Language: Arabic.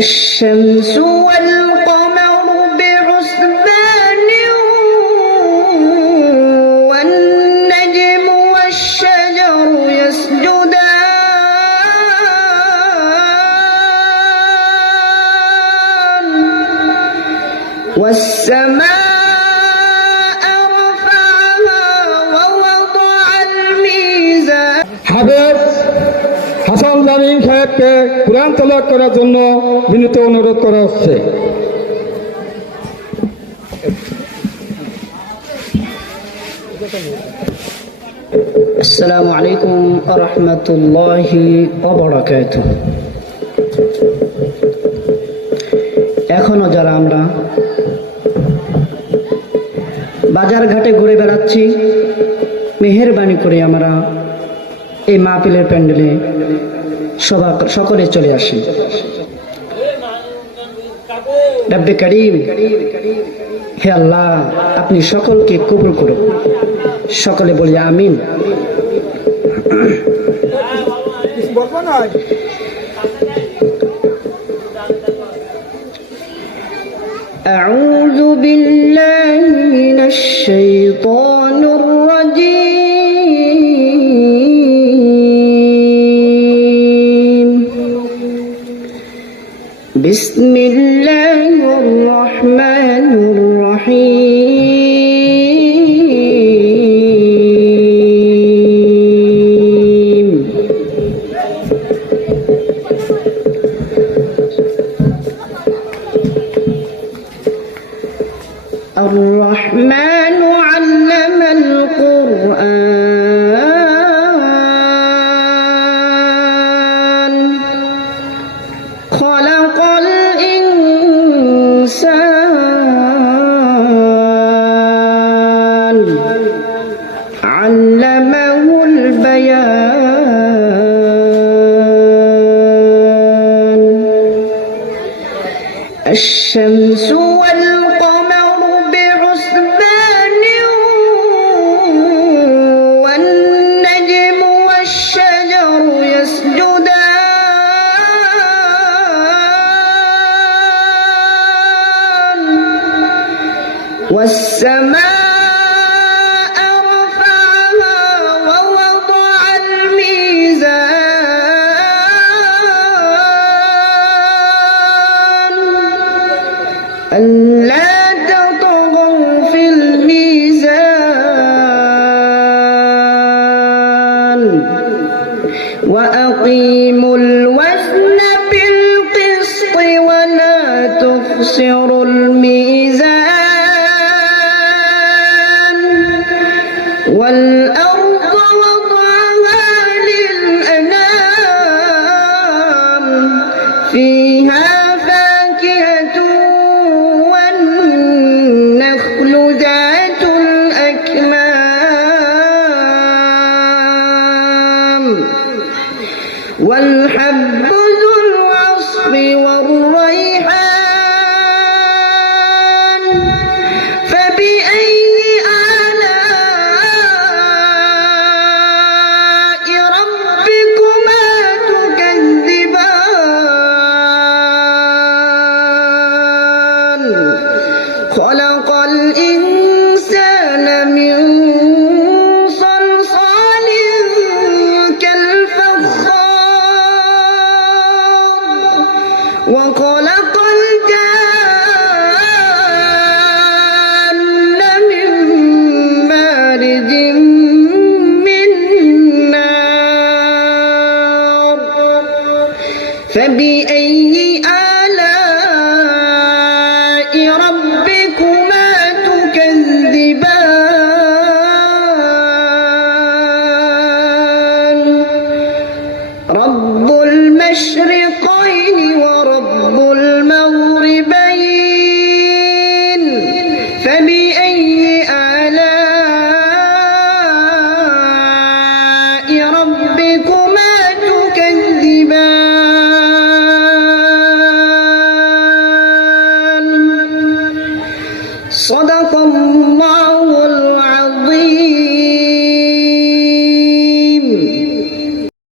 الشمس والقمر بحسبان والنجم والشجر يسجدان والسماء رفعها ووضع الميزان হাফেজ হাসান জামিল সাহেবকে কোরআন তেলাওয়াত করার জন্য বিনীত অনুরোধ করা হচ্ছে। আসসালামু আলাইকুম ওয়া রাহমাতুল্লাহি ওয়া বারাকাতুহু। এখনো যারা আমরা বাজার ঘাটে ঘুরে বেড়াচ্ছি, মেহেরবানি করে আমরা এই মাহফিলের প্যান্ডেলে সকলে চলে আসি। রব্বে করিম, হে আল্লাহ, আপনি সকলকে কবুল করুন। সকলে বলি আমিন। أعوذ بالله من الشيطان الرجيم. بسم الله الرحمن الرحيم. الرحمن علم القرآن خلق الإنسان علمه البيان. الشمس والقمر بحسبان والنجم والشجر يسجدان والسماء رفعها ووضع الميزان ألا تطغوا في الميزان وأقيموا الوزن بالقسط ولا تخسروا الميزان والأرض وضعها للأنام فيها فاكهة والنخل ذات الأكمام والحب ذو العصف والريحان فبأي آلاء ربكما تكذبان خلق الإنسان من صلصال كالفخار وخلق الجان من مارج من نار فبأي آلاء ربكما تكذبان رب المشرقين